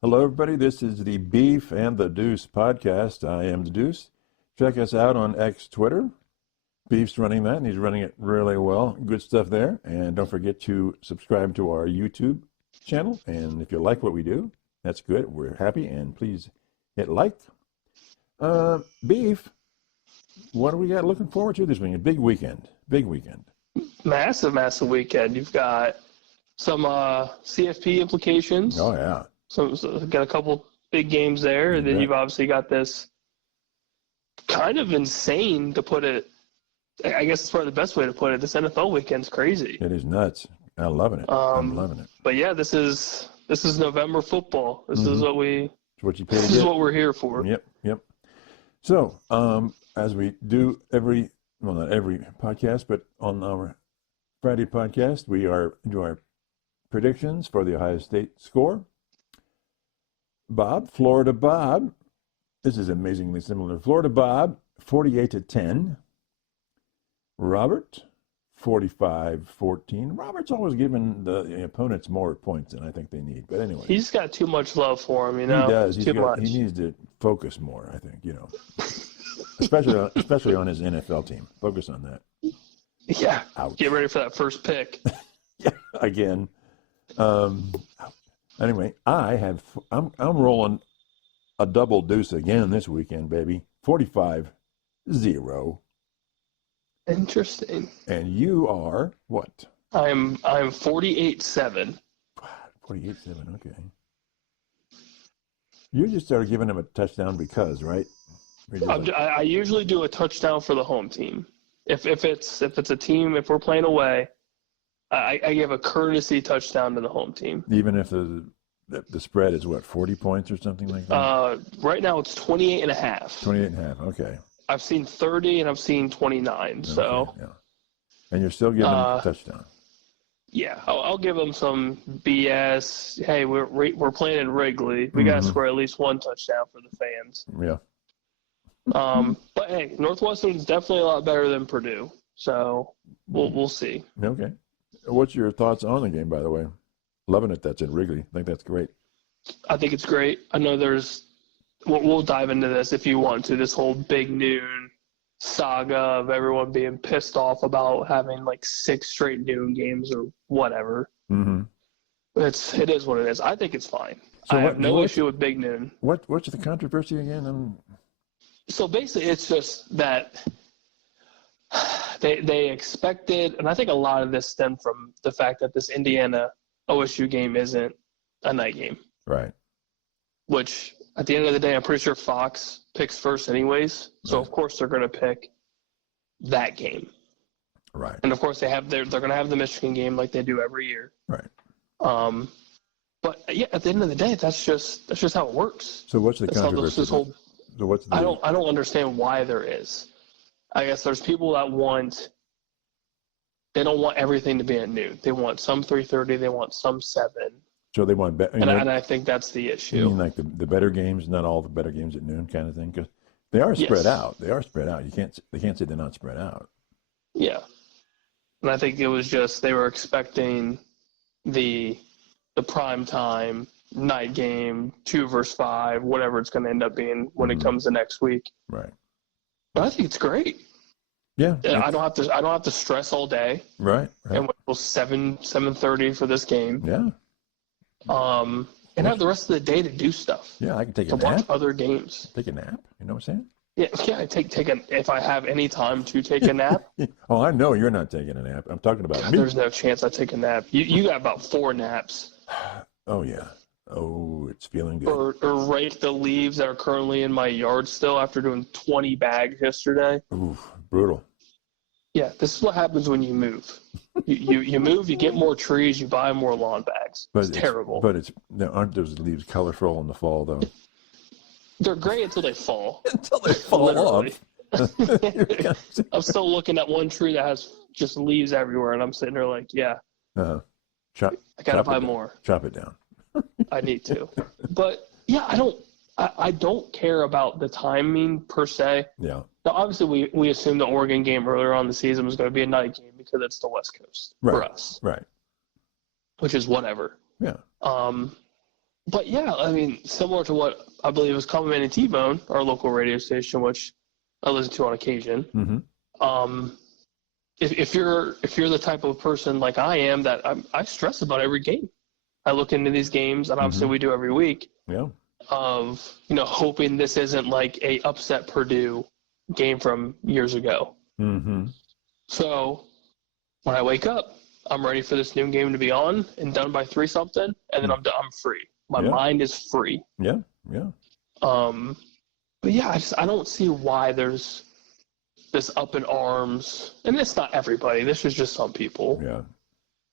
Hello, everybody. This is the Beef and the Deuce podcast. I am the Deuce. Check us out on X Twitter. Beef's running that, and he's running it really well. Good stuff there. And don't forget to subscribe to our YouTube channel. And if you like what we do, that's good. We're happy, and please hit like. Beef, what do we got looking forward to this weekend? Big weekend. Big weekend. Massive weekend. You've got some CFP implications. Oh, yeah. So got a couple big games there. And then you've obviously got this kind of insane, to put it, I guess it's probably the best way to put it. This NFL weekend's crazy. It is nuts. I'm loving it. I'm loving it. But yeah, this is November football. This is what we. What you pay to This get. is what we're here for. Yep. So, as we do not every podcast, but on our Friday podcast, we do our predictions for the Ohio State score. Florida Bob, this is amazingly similar. Florida Bob, 48-10. Robert, 45-14. Robert's always giving the opponents more points than I think they need. But anyway. He's got too much love for him, you know? He does. Too much. He needs to focus more, I think, especially on his NFL team. Focus on that. Yeah. Ouch. Get ready for that first pick. Yeah, again. Anyway, I'm rolling a double deuce again this weekend, baby. 45-0. Interesting. And you are what? I'm 48-7. 48-7. Okay. You just started giving him a touchdown because, right? I usually do a touchdown for the home team. If it's a team, if we're playing away, I give a courtesy touchdown to the home team. Even if the spread is what, 40 points or something like that? Right now it's 28.5. 28.5. Okay. I've seen 30 and I've seen 29. So. Okay, yeah. And you're still giving them a touchdown. Yeah, I'll give them some BS. Hey, we're playing in Wrigley. We got to score at least one touchdown for the fans. Yeah. But hey, Northwestern's definitely a lot better than Purdue. So we'll see. Okay. What's your thoughts on the game, by the way? Loving it. That's in Wrigley. I think that's great. I think it's great. I know we'll dive into this if you want to, this whole big noon saga of everyone being pissed off about having like 6 straight noon games or whatever. Mm-hmm. It is what it is. I think it's fine. So I have no issue with big noon. What's the controversy again? So basically it's just that they expected, and I think a lot of this stemmed from the fact that this Indiana OSU game isn't a night game. Right. Which, at the end of the day, I'm pretty sure Fox picks first anyways. So, of course, they're going to pick that game. Right. And, of course, they're going to have the Michigan game like they do every year. Right. But, yeah, at the end of the day, that's just how it works. So what's the controversy? I don't understand why there is. I guess there's people that they don't want everything to be at noon. They want some 3:30. They want some 7. So they want and I think that's the issue. You mean like the better games, not all the better games at noon kind of thing? Because they are spread out. They are spread out. They can't say they're not spread out. Yeah. And I think it was just they were expecting the prime time night game, 2 versus 5, whatever it's going to end up being when it comes to next week. Right. But I think it's great. Yeah. I don't have to stress all day. Right. And wait till 7:30 for this game. Yeah. And have the rest of the day to do stuff. Yeah, I can take a nap. Watch other games. Take a nap. You know what I'm saying? Yeah. If I have any time to take a nap. Oh, I know you're not taking a nap. I'm talking about me. There's no chance I take a nap. You got about 4 naps. Oh yeah. Oh, it's feeling good. Or rake the leaves that are currently in my yard still after doing 20 bags yesterday. Ooh, brutal. Yeah, this is what happens when you move. You move, you get more trees, you buy more lawn bags. It's terrible. But aren't those leaves colorful in the fall, though? They're gray until they fall. Until they fall off. I'm still looking at one tree that has just leaves everywhere, and I'm sitting there like, yeah. I gotta buy more. Chop it down. I need to. But yeah, I don't care about the timing per se. Yeah. Now, obviously, we assumed the Oregon game earlier on in the season was going to be a night game because it's the West Coast for us. Right. Which is whatever. Yeah. But yeah, I mean, similar to what I believe is Common and T-Bone, our local radio station, which I listen to on occasion. Mm-hmm. If you're the type of person like I am, that I stress about every game. I look into these games, and obviously we do every week. Yeah. Of hoping this isn't like a upset Purdue game from years ago. Mm-hmm. So when I wake up, I'm ready for this noon game to be on and done by 3 something, and then I'm free. My mind is free. Yeah. Yeah. But yeah, I don't see why there's this up in arms, and it's not everybody. This is just some people. Yeah.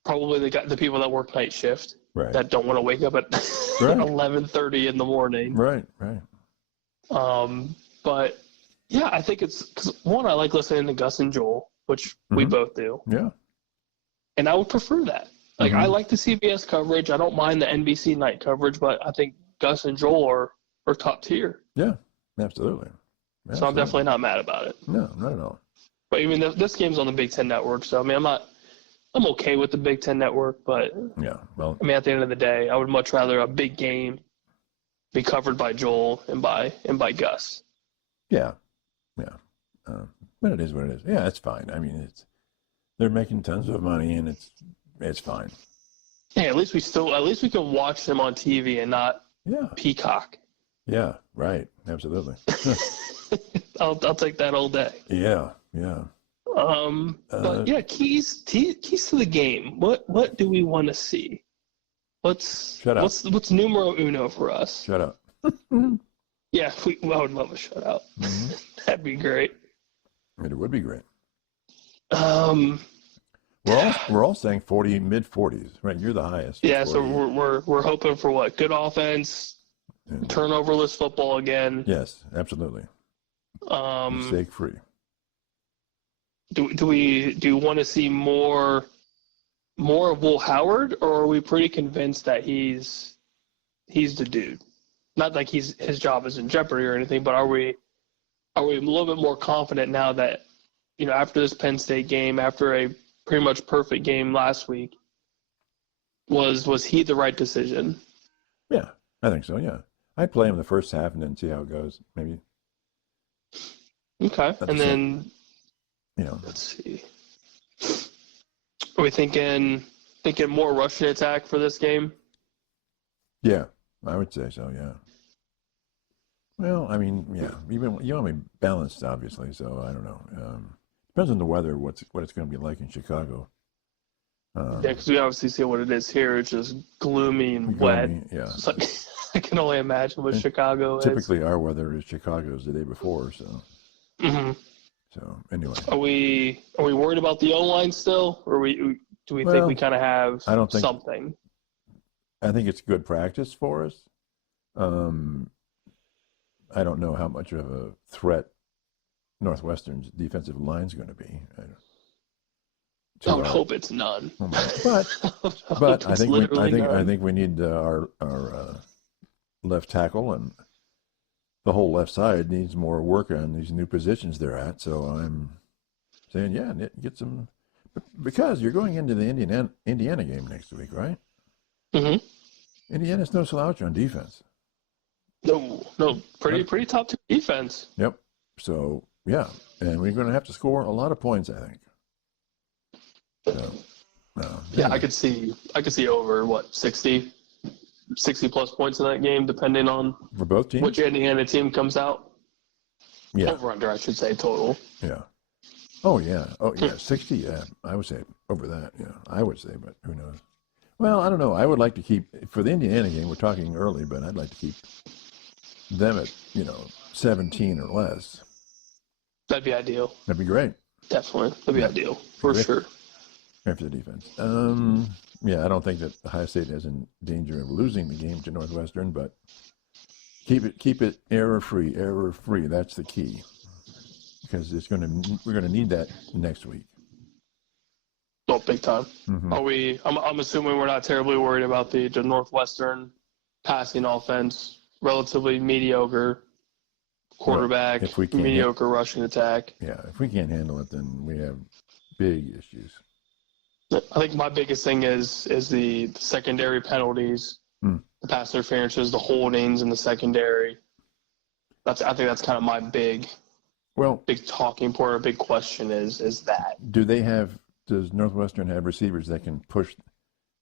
Probably the people that work night shift that don't want to wake up at 11:30 in the morning. Right. But yeah, I think it's because one, I like listening to Gus and Joel, which we both do. Yeah. And I would prefer that. Like I like the CBS coverage. I don't mind the NBC night coverage, but I think Gus and Joel are top tier. Yeah. Absolutely. So I'm definitely not mad about it. No, not at all. But I mean, this game's on the Big Ten Network, so I mean, I'm okay with the Big Ten Network, but yeah, well, I mean, at the end of the day, I would much rather a big game be covered by Joel and by Gus. Yeah. But it is what it is. Yeah, it's fine. I mean, they're making tons of money, and it's fine. Hey, at least we can watch them on TV and not Peacock. Yeah, right. Absolutely. I'll take that all day. Yeah. But yeah, keys to the game. What do we want to see? Shut up. What's numero uno for us? Shut up. Yeah, I would love a shutout. Mm-hmm. That'd be great. It would be great. We're all saying 40, mid 40s, right? You're the highest. Yeah, 40. so we're hoping for what? Good offense, turnoverless football again. Yes, absolutely. Mistake free. Do we want to see more of Will Howard, or are we pretty convinced that he's the dude? Not like his job is in jeopardy or anything, but are we a little bit more confident now that after this Penn State game, after a pretty much perfect game last week, was he the right decision? Yeah, I think so. Yeah, I'd play him the first half and then see how it goes. Maybe. Okay, and then let's see. Are we thinking more rushing attack for this game? Yeah, I would say so. Yeah. Well, I mean, yeah. Even you want to be balanced, obviously. So I don't know. Depends on the weather. What it's going to be like in Chicago. Yeah, because we obviously see what it is here. It's just gloomy and wet. Yeah. So I can only imagine what Chicago is. Typically, our weather is Chicago's the day before. So. Mm-hmm. So anyway. Are we worried about the O-line still, or do we think we kind of have something? I think it's good practice for us. I don't know how much of a threat Northwestern's defensive line is going to be. I would hope it's none. But I think we need our left tackle, and the whole left side needs more work on these new positions they're at. So I'm saying, get some, because you're going into the Indiana game next week, right? Mm-hmm. Indiana's no slouch on defense. No, pretty top tier defense. Yep. So yeah, and we're going to have to score a lot of points, I think. So, yeah, I could see over 60 plus points in that game, depending on for both teams, which Indiana team comes out. Yeah, over under, I should say, total. Yeah. Oh yeah. 60. Yeah, I would say over that. Yeah, I would say, but who knows? Well, I don't know. I would like to keep, for the Indiana game, we're talking early, but I'd like to keep them at 17 or less. That'd be ideal. That'd be great. Definitely, that'd be ideal for sure. After the defense. I don't think that Ohio State is in danger of losing the game to Northwestern, but keep it error free. That's the key, because we're gonna need that next week. Oh, big time. Mm-hmm. I'm assuming we're not terribly worried about the Northwestern passing offense, relatively mediocre quarterback, mediocre rushing attack. Yeah, if we can't handle it, then we have big issues. I think my biggest thing is the secondary penalties, the pass interferences, the holdings in the secondary. I think that's kind of my big talking point or big question is that. Does Northwestern have receivers that can push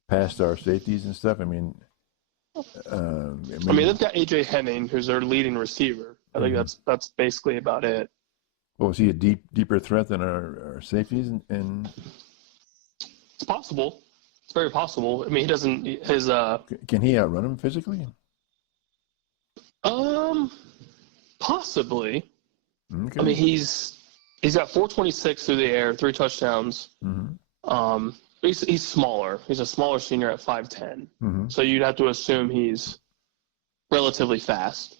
past our safeties and stuff? I mean, they've got A.J. Henning, who's their leading receiver. I think that's basically about it. Well, is he a deeper threat than our safeties? And it's possible. It's very possible. I mean, he doesn't. His Can he outrun him physically? Possibly. Okay. I mean, he's got 426 through the air, 3 touchdowns. Mm-hmm. He's smaller. He's a smaller senior at 5'10". Mm-hmm. So you'd have to assume he's relatively fast.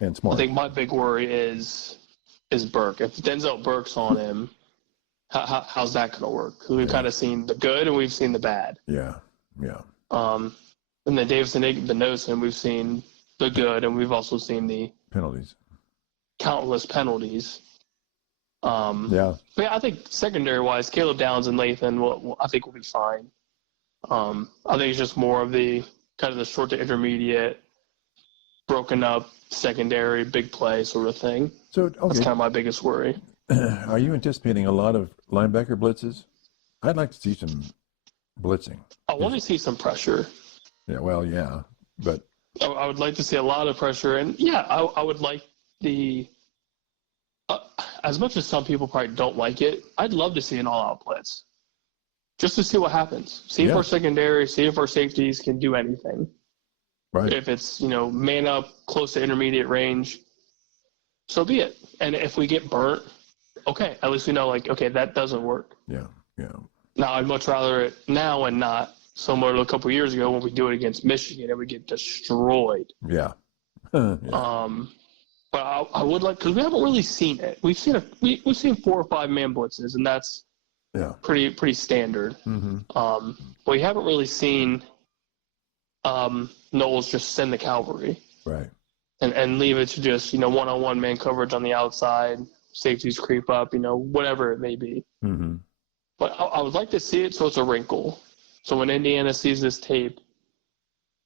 And smart. I think my big worry is Burke. If Denzel Burke's on him, how's that going to work? Because we've kind of seen the good and we've seen the bad. Yeah. And then Davison Igbenogson, we've seen the good and we've also seen the penalties. Countless penalties. Yeah. But yeah, I think secondary-wise, Caleb Downs and Lathan, I think will be fine. I think it's just more of the kind of the short to intermediate, broken up secondary, big play sort of thing. So that's kind of my biggest worry. Are you anticipating a lot of linebacker blitzes? I'd like to see some blitzing. I want to see some pressure. Yeah, well, yeah, but I would like to see a lot of pressure, and yeah, I would like the. As much as some people probably don't like it, I'd love to see an all-out blitz, just to see what happens. See if our secondary, see if our safeties can do anything. Right. If it's man up close to intermediate range, so be it. And if we get burnt, okay, at least we know that doesn't work. Yeah. Now I'd much rather it now and not similar to a couple of years ago when we do it against Michigan and we get destroyed. Yeah. But I would like, because we haven't really seen it. We've seen 4 or 5 man blitzes, and that's pretty standard. Mm-hmm. But we haven't really seen Knowles just send the cavalry, right, and leave it to just one-on-one man coverage on the outside, safeties creep up, whatever it may be. Mm-hmm. But I would like to see it so it's a wrinkle. So when Indiana sees this tape,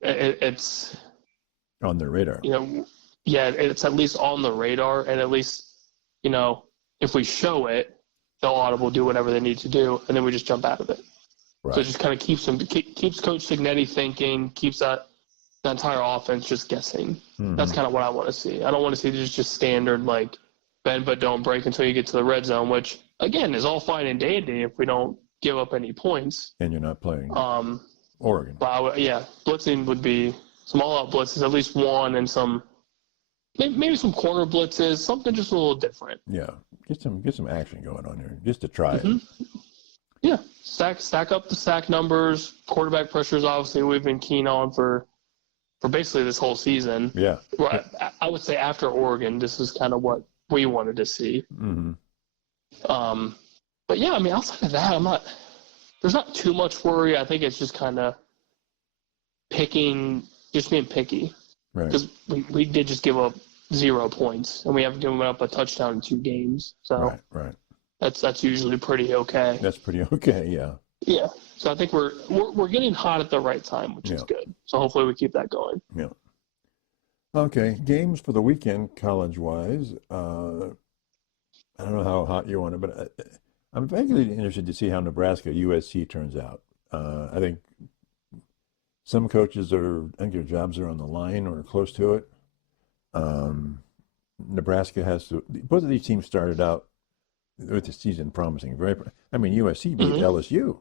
it's on their radar. Yeah, it's at least on the radar, and at least, if we show it, they'll audible do whatever they need to do, and then we just jump out of it. Right. So it just kind of keeps Coach Signetti thinking, keeps the entire offense just guessing. Mm-hmm. That's kind of what I want to see. I don't want to see just standard, bend but don't break until you get to the red zone, which, again, is all fine and dandy if we don't give up any points. And you're not playing Oregon. But blitzing would be some all-out blitzes, at least one, and some – maybe some corner blitzes, something just a little different. Yeah, get some action going on here, just to try it. Yeah, stack up the sack numbers. Quarterback pressures, obviously, we've been keen on for basically this whole season. Yeah. Well, I would say after Oregon, this is kind of what we wanted to see. Mm-hmm. But yeah, outside of that, there's not too much worry. I think it's just kind of being picky. Right. Because we did just give up 0 points, and we haven't given up a touchdown in 2 games. So right. That's usually pretty okay. That's pretty okay, yeah. Yeah. So I think we're getting hot at the right time, which is good. So hopefully we keep that going. Yeah. Okay, games for the weekend, college-wise. I don't know how hot you want it, but I'm vaguely interested to see how Nebraska-USC turns out. I think some coaches I think their jobs are on the line or close to it. Nebraska has to. Both of these teams started out with the season promising. USC beat LSU,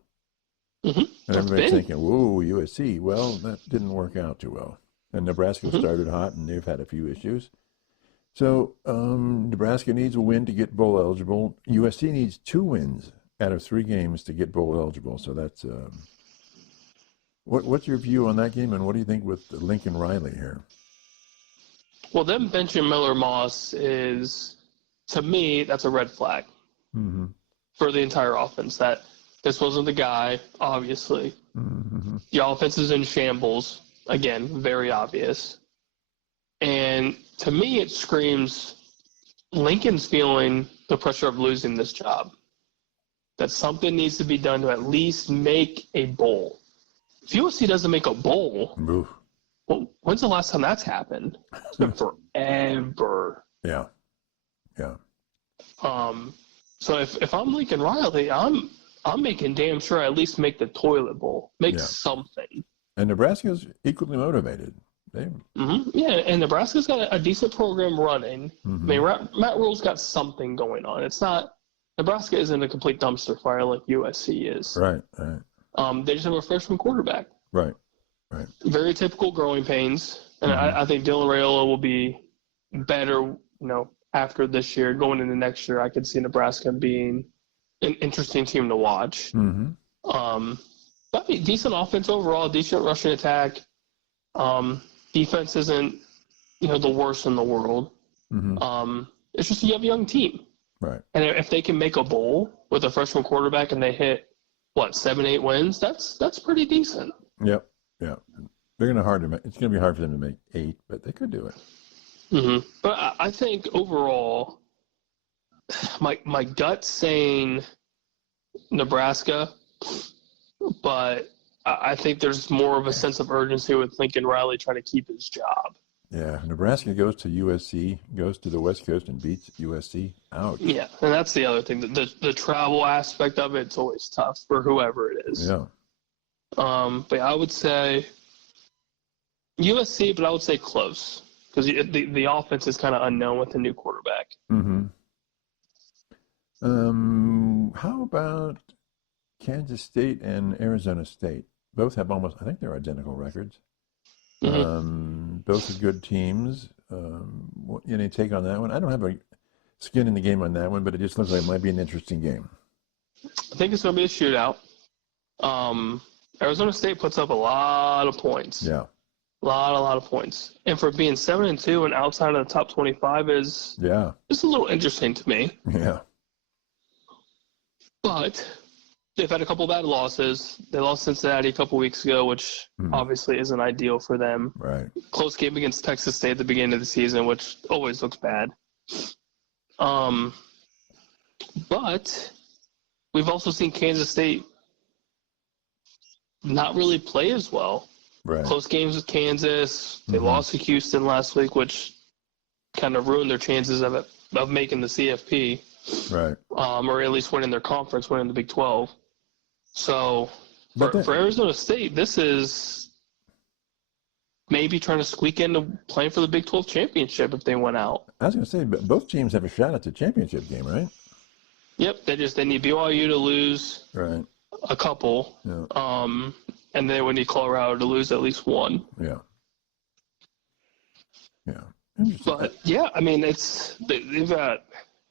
and everybody's thinking, "Whoa, USC!" Well, that didn't work out too well. And Nebraska started hot, and they've had a few issues. So Nebraska needs a win to get bowl eligible. USC needs 2 wins out of 3 games to get bowl eligible. So that's. What's your view on that game, and what do you think with Lincoln Riley here? Well, them benching Miller Moss is, to me, that's a red flag for the entire offense. That this wasn't the guy, obviously. Mm-hmm. The offense is in shambles. Again, very obvious. And to me, it screams Lincoln's feeling the pressure of losing this job. That something needs to be done to at least make a bowl. If USC doesn't make a bowl, well, when's the last time that's happened? It's been forever. Yeah. Yeah. So if I'm Lincoln Riley, I'm making damn sure I at least make the toilet bowl, make something. And Nebraska's equally motivated. Yeah, and Nebraska's got a decent program running. Mm-hmm. I mean, Matt Rule's got something going on. It's not Nebraska isn't a complete dumpster fire like USC is. Right. They just have a freshman quarterback. Right. Very typical growing pains, and I think Dylan Raiola will be better. After this year, going into next year, I could see Nebraska being an interesting team to watch. Mm-hmm. But decent offense overall, decent rushing attack. Defense isn't, the worst in the world. Mm-hmm. It's just you have a young team. Right. And if they can make a bowl with a freshman quarterback and they hit, 7-8 wins, that's pretty decent. Yep. Yeah. It's going to be hard for them to make 8, but they could do it. Mm-hmm. But I think overall, my gut's saying Nebraska, but I think there's more of a sense of urgency with Lincoln Riley trying to keep his job. Yeah, Nebraska goes to USC, goes to the West Coast and beats USC. Ouch. Yeah, and that's the other thing. The travel aspect of it's always tough for whoever it is. Yeah. But I would say USC, but I would say close. Because the offense is kind of unknown with the new quarterback. Mm-hmm. How about Kansas State and Arizona State? Both have I think they're identical records. Mm-hmm. Both are good teams. Any take on that one? I don't have a skin in the game on that one, but it just looks like it might be an interesting game. I think it's going to be a shootout. Arizona State puts up a lot of points. Yeah. A lot of points. And for being 7-2 and outside of the top 25 is just a little interesting to me. Yeah. But they've had a couple of bad losses. They lost Cincinnati a couple weeks ago, which obviously isn't ideal for them. Right. Close game against Texas State at the beginning of the season, which always looks bad. But we've also seen Kansas State not really play as well. Right. Close games with Kansas. They lost to Houston last week, which kind of ruined their chances of making the CFP. Right. Or at least winning their conference, winning the Big 12. So for Arizona State, this is maybe trying to squeak into playing for the Big 12 championship if they went out. I was going to say, but both teams have a shot at the championship game, right? Yep. They need BYU to lose a couple. Yeah. And they would need Colorado to lose at least one. Yeah. Yeah. Interesting. But, yeah, I mean, they've got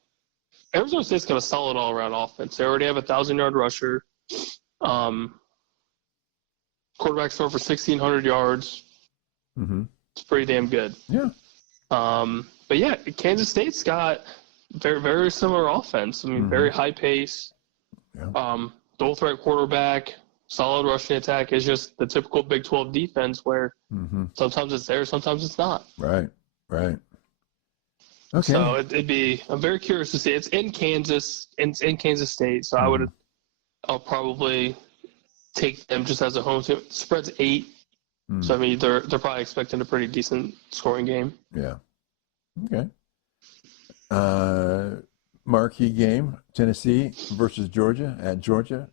– Arizona State's got a solid all-around offense. They already have a 1,000-yard rusher. Quarterback's thrown for 1,600 yards. Mm-hmm. It's pretty damn good. Yeah. But, yeah, Kansas State's got very, very similar offense. I mean, very high pace. Yeah. Dual-threat quarterback. Solid rushing attack is just the typical Big 12 defense where sometimes it's there, sometimes it's not. Right. Okay. So I'm very curious to see. It's in Kansas, in Kansas State, so I'll probably take them just as a home team. Spread's 8, so I mean they're probably expecting a pretty decent scoring game. Yeah. Okay. Marquee game: Tennessee versus Georgia at Georgia.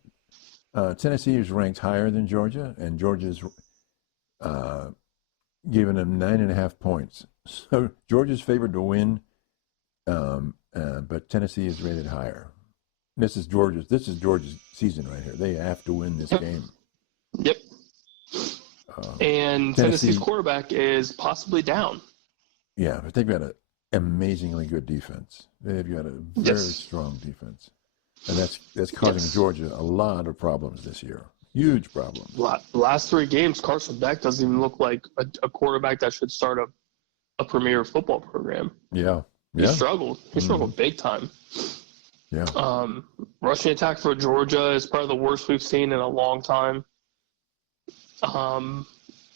Tennessee is ranked higher than Georgia, and Georgia's given them 9.5 points. So Georgia's favored to win, but Tennessee is rated higher. This is Georgia's season right here. They have to win this game. Yep. And Tennessee's quarterback is possibly down. Yeah, but they've got an amazingly good defense. They've got a very strong defense. And that's causing Georgia a lot of problems this year. Huge problems. Last 3 games, Carson Beck doesn't even look like a quarterback that should start a premier football program. Yeah. He struggled. He struggled big time. Yeah. Rushing attack for Georgia is probably the worst we've seen in a long time. I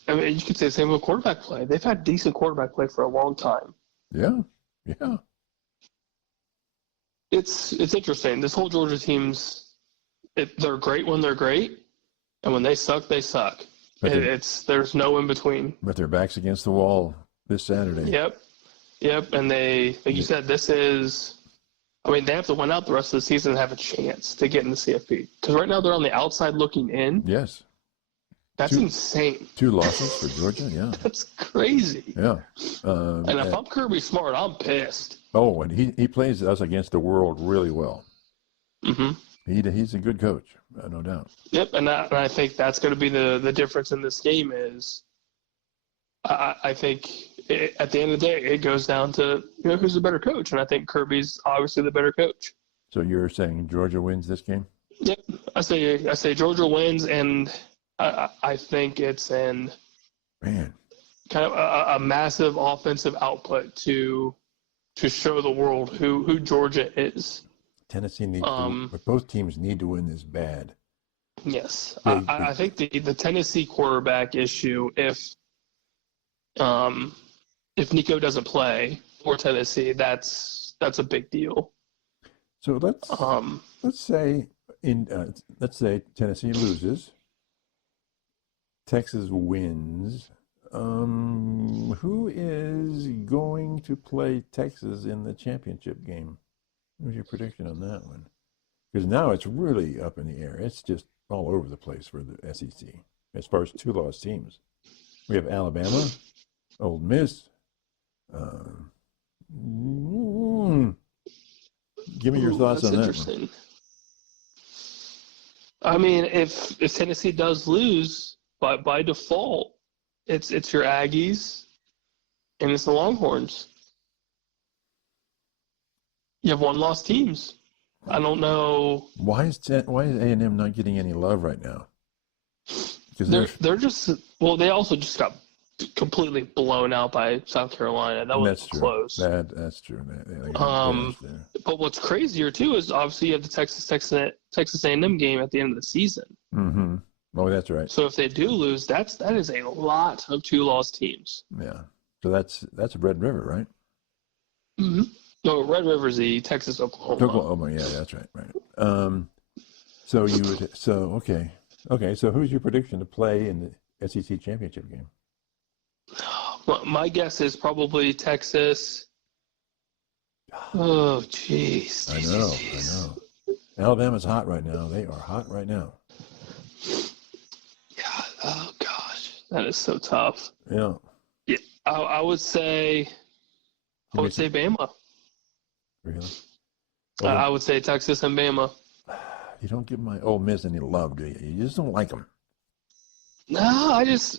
mean, you could say the same with quarterback play. They've had decent quarterback play for a long time. Yeah. It's interesting. This whole Georgia team's they're great when they're great, and when they suck, they suck. But There's no in between. but their backs against the wall this Saturday. Yep. And they, like you said, they have to win out the rest of the season and have a chance to get in the CFP. Because right now they're on the outside looking in. Yes. That's insane. 2 losses for Georgia, yeah. That's crazy. Yeah. And if I'm Kirby Smart, I'm pissed. Oh, and he plays us against the world really well. Mm-hmm. He's a good coach, no doubt. Yep, and I think that's going to be the difference in this game is I think at the end of the day, it goes down to who's the better coach, and I think Kirby's obviously the better coach. So you're saying Georgia wins this game? Yep, I say Georgia wins, and I think it's kind of a massive offensive output to show the world who Georgia is. Tennessee needs but both teams need to win this bad. Yes, I think the Tennessee quarterback issue, if Nico doesn't play for Tennessee, that's a big deal. So let's say Tennessee loses, Texas wins. Who is going to play Texas in the championship game? What's your prediction on that one? Because now it's really up in the air. It's just all over the place for the SEC as far as 2-loss teams. We have Alabama, Ole Miss. Give me your thoughts on that one. I mean, if Tennessee does lose, by default, it's your Aggies and it's the Longhorns. You have 1-loss teams. I don't know. Why is A&M not getting any love right now? Because they're just they also just got completely blown out by South Carolina. That was close. That's true. But what's crazier too is obviously you have the Texas A&M game at the end of the season. Mm-hmm. Oh, that's right. So if they do lose, that is a lot of 2-loss teams. Yeah. So that's Red River, right? Mm-hmm. No, Red River's the Texas Oklahoma. Oklahoma, yeah, that's right. So who's your prediction to play in the SEC championship game? My guess is probably Texas. Oh, jeez. I know. Alabama's hot right now. They are hot right now. Yeah. Oh gosh, that is so tough. Yeah. Yeah. I would say Bama. Really? I would say Texas and Bama. You don't give my Ole Miss any love, do you? You just don't like them. No, it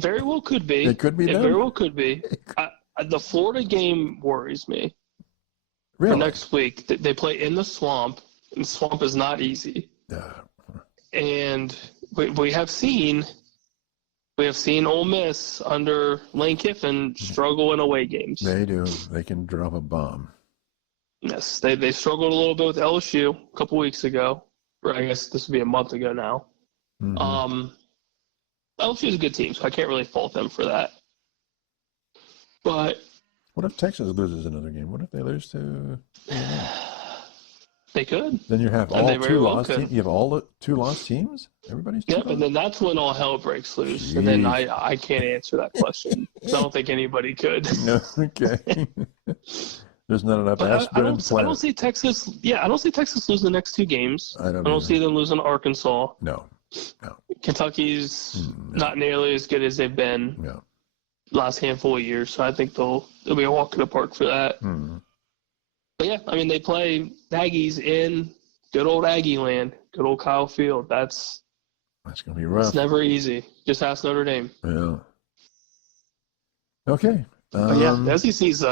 very well could be. It could be. It very well could be. The Florida game worries me. Really? For next week, they play in the Swamp, and the Swamp is not easy. And we have seen Ole Miss under Lane Kiffin struggle in away games. They do. They can drop a bomb. Yes, they struggled a little bit with LSU a couple weeks ago. Or I guess this would be a month ago now. Mm-hmm. LSU is a good team, so I can't really fault them for that. But what if Texas loses another game? What if they lose to? They could. Then you have all 2-loss teams. You have all the 2-loss teams. Everybody's 2-loss? Yep, and then that's when all hell breaks loose. Jeez. And then I can't answer that question. I don't think anybody could. No, okay. There's not enough aspirin. I don't see Texas. Yeah, I don't see Texas losing the next 2 games. I don't see them losing to Arkansas. No. Kentucky's not nearly as good as they've been last handful of years, so I think they'll be a walk in the park for that. Mm. But yeah, I mean they play Aggies in good old Aggie land, good old Kyle Field. That's gonna be rough. It's never easy. Just ask Notre Dame. Yeah. Okay. The SEC's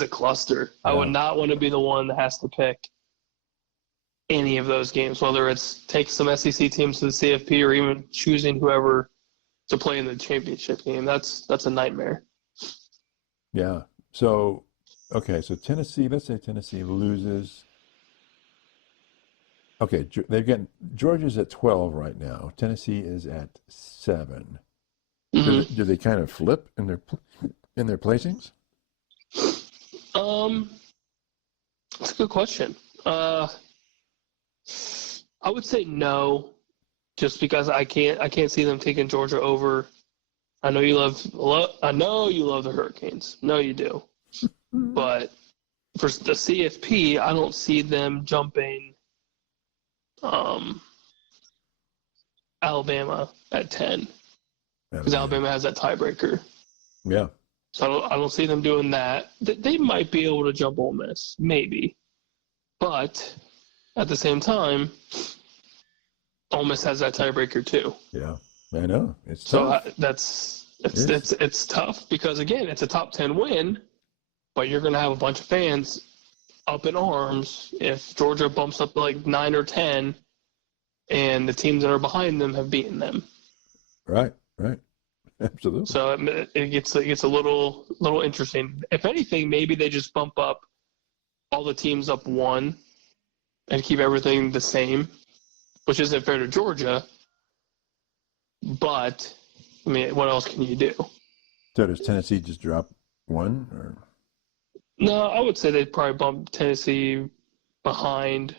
a cluster. Yeah. I would not want to be the one that has to pick any of those games, whether it's take some SEC teams to the CFP or even choosing whoever to play in the championship game. That's a nightmare. Yeah. So Tennessee, let's say Tennessee loses. Okay, Georgia's at 12 right now. Tennessee is at 7. Mm-hmm. Do they kind of flip in their placings? That's a good question. I would say no, just because I can't see them taking Georgia over. I know you love the Hurricanes. No, you do. But for the CFP, I don't see them jumping Alabama at 10 because Alabama has that tiebreaker. Yeah. So I don't see them doing that. They might be able to jump Ole Miss, maybe. But at the same time, Ole Miss has that tiebreaker too. Yeah, I know. It's tough. It's tough because, again, it's a top 10 win, but you're going to have a bunch of fans up in arms if Georgia bumps up to like 9 or 10 and the teams that are behind them have beaten them. Right. Absolutely. So it gets a little interesting. If anything, maybe they just bump up all the teams up one and keep everything the same, which isn't fair to Georgia. But, I mean, what else can you do? So does Tennessee just drop one? Or? No, I would say they'd probably bump Tennessee behind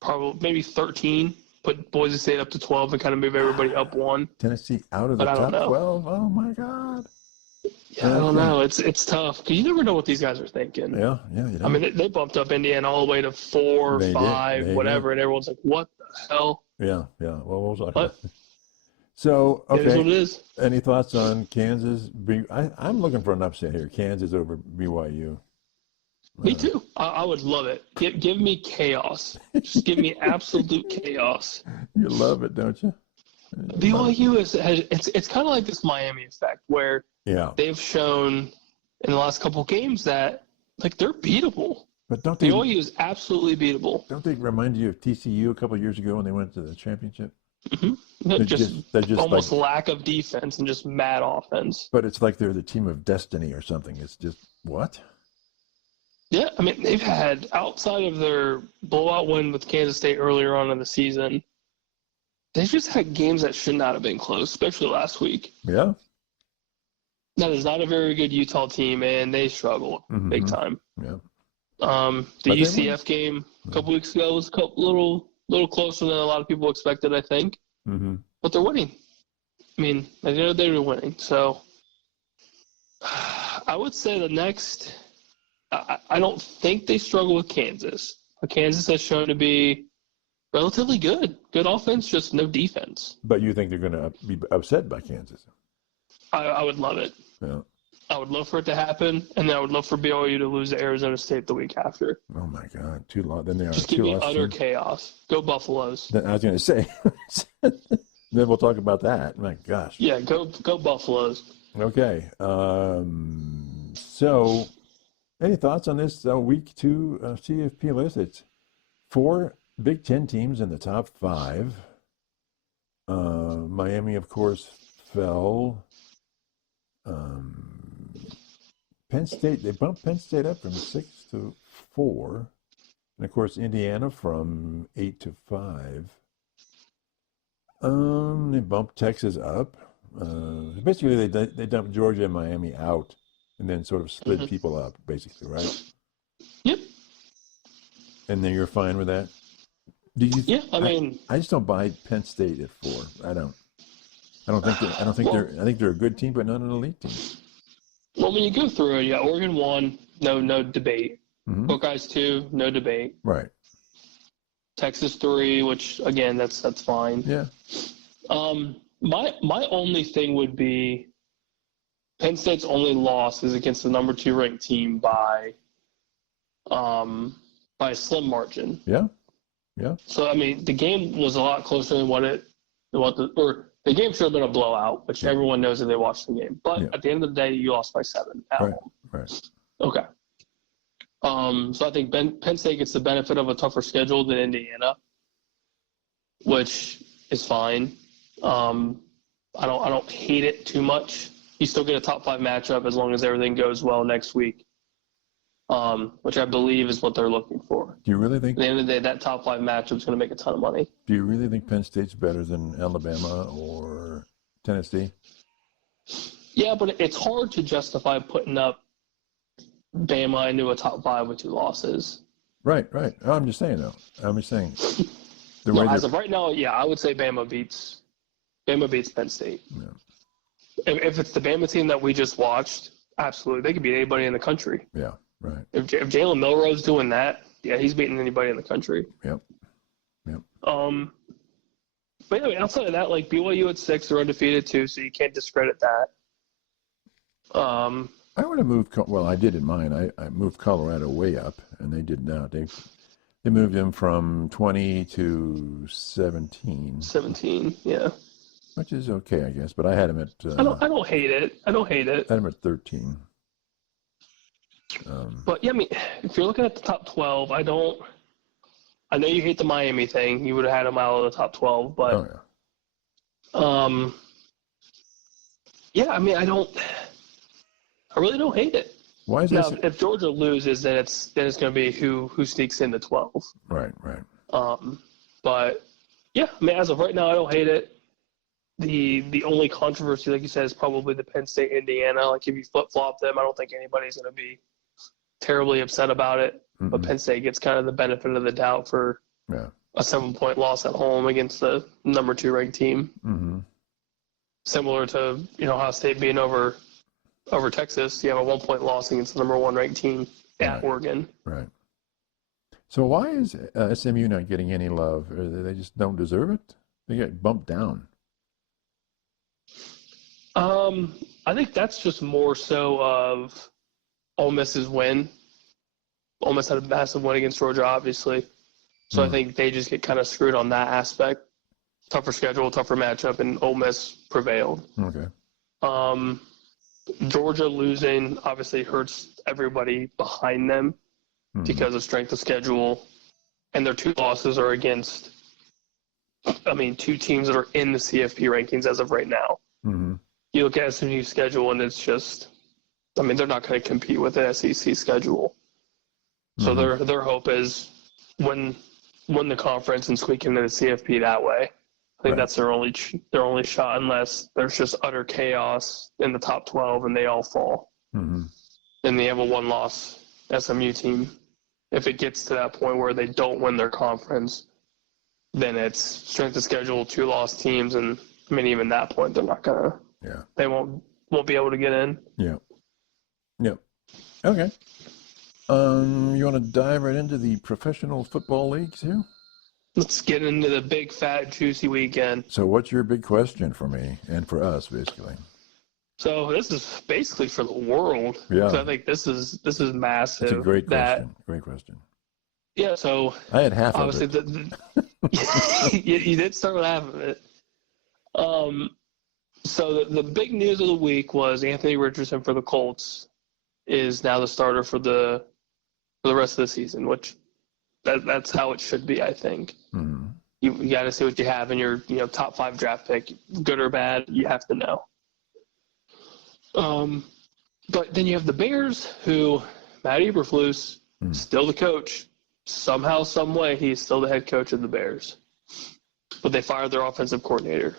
probably maybe 13, put Boise State up to 12 and kind of move everybody up one. Tennessee out of the top 12? Oh, my God. Yeah, I don't know. It's tough because you never know what these guys are thinking. Yeah. You know. I mean, they bumped up Indiana all the way to 4, 5, whatever, and everyone's like, what the hell? Yeah. Well, we'll talk about it. So, okay. It is what it is. Any thoughts on Kansas? I'm looking for an upset here. Kansas over BYU. Me too. I would love it. Give me chaos. Just give me absolute chaos. You love it, don't you? BYU it's kind of like this Miami effect where they've shown in the last couple of games that like they're beatable. But don't BYU is absolutely beatable. Don't they remind you of TCU a couple of years ago when they went to the championship? Mm-hmm. They're just almost like, lack of defense and just mad offense. But it's like they're the team of destiny or something. It's just what? Yeah, I mean, they've had, outside of their blowout win with Kansas State earlier on in the season, they've just had games that should not have been close, especially last week. Yeah. That is not a very good Utah team, and they struggled big time. Yeah. The UCF game a couple weeks ago was a little closer than a lot of people expected, I think. Mm-hmm. But they're winning. I mean, at the end of the day, they're winning. So I would say the next – I don't think they struggle with Kansas. But Kansas has shown to be relatively good. Good offense, just no defense. But you think they're going to be upset by Kansas? I would love it. Yeah. I would love for it to happen, and then I would love for BYU to lose to Arizona State the week after. Oh, my God. Too long. Then they are just give me utter chaos. Go Buffaloes. I was going to say. Then we'll talk about that. My gosh. Yeah, go Buffaloes. Okay. So, any thoughts on this week 2 CFP list? It's 4 Big Ten teams in the top 5. Miami, of course, fell. Penn State, they bumped Penn State up from 6 to 4. And, of course, Indiana from 8 to 5. They bumped Texas up. Basically, they dumped Georgia and Miami out and then sort of split people up, basically, right? Yep. And then you're fine with that? I mean, I just don't buy Penn State at 4. I think they're a good team, but not an elite team. Well, when you go through it, Oregon 1, no debate. Buckeyes 2, no debate. Right. Texas 3, which again, that's fine. Yeah. My only thing would be Penn State's only loss is against the number 2 ranked team by a slim margin. Yeah. So I mean, the game was a lot closer than the game should have been a blowout, which everyone knows if they watched the game. But at the end of the day, you lost by 7 at home. Right. Okay. So I think Penn State gets the benefit of a tougher schedule than Indiana, which is fine. I don't hate it too much. You still get a top 5 matchup as long as everything goes well next week, which I believe is what they're looking for. Do you really think? At the end of the day, that top 5 matchup is going to make a ton of money. Do you really think Penn State's better than Alabama or Tennessee? Yeah, but it's hard to justify putting up Bama into a top 5 with 2 losses. Right. I'm just saying, though. The Yeah, way as they're of right now, yeah, I would say Bama beats Penn State. yeah, If it's the Bama team that we just watched, absolutely, they could beat anybody in the country. yeah, right. If Jalen Milroe's doing that, yeah, he's beating anybody in the country. Yep. Yep. But yeah, I mean, outside of that, like BYU at 6, they're undefeated too, so you can't discredit that. I would have moved. Well, I did in mine. I moved Colorado way up, and they did not. They moved them from 20 to 17. 17, yeah. Which is okay, I guess. But I had them at. I don't hate it. I had them at 13. But yeah, I mean, if you're looking at the top 12, I know you hate the Miami thing. You would have had them out of the top 12, but yeah, I mean, I really don't hate it. Why is now, this? if Georgia loses, then it's going to be who sneaks into 12. Right. But yeah, I mean, as of right now, I don't hate it. The only controversy, like you said, is probably the Penn State Indiana. Like if you flip flop them, I don't think anybody's going to be terribly upset about it. Mm-mm. But Penn State gets kind of the benefit of the doubt for a 7-point loss at home against the number 2 ranked team. Mm-hmm. Similar to Ohio State being over Texas, you have a 1-point loss against the number 1 ranked team at Oregon. Right. So why is SMU not getting any love? They just don't deserve it? They get bumped down. I think that's just more so of Ole Miss's win. Ole Miss had a massive win against Georgia, obviously. So I think they just get kind of screwed on that aspect. Tougher schedule, tougher matchup, and Ole Miss prevailed. Okay. Georgia losing obviously hurts everybody behind them because of strength of schedule. And their 2 losses are against, 2 teams that are in the CFP rankings as of right now. Mm-hmm. You look at SMU's schedule, and it's just, they're not going to compete with the SEC schedule. So their hope is win the conference and squeak into the CFP that way. I think that's their only shot, unless there's just utter chaos in the top 12 and they all fall. Mm-hmm. Then they have a 1-loss SMU team. If it gets to that point where they don't win their conference, then it's strength of schedule, 2-loss teams, and even that point they're not gonna. Yeah. They won't be able to get in. Yeah. Yep. Okay. You want to dive right into the professional football leagues here? Let's get into the big, fat, juicy weekend. So what's your big question for me and for us, basically? So this is basically for the world. Yeah. I think this is massive. It's a great question. Great question. Yeah, so I had half obviously of it. you did start with half of it. So the big news of the week was Anthony Richardson for the Colts is now the starter for the rest of the season, which that's how it should be, I think. Mm-hmm. You got to see what you have in your top 5 draft pick, good or bad. You have to know. But then you have the Bears, who Matt Eberflus still the coach. Somehow, some way, he's still the head coach of the Bears. But they fired their offensive coordinator.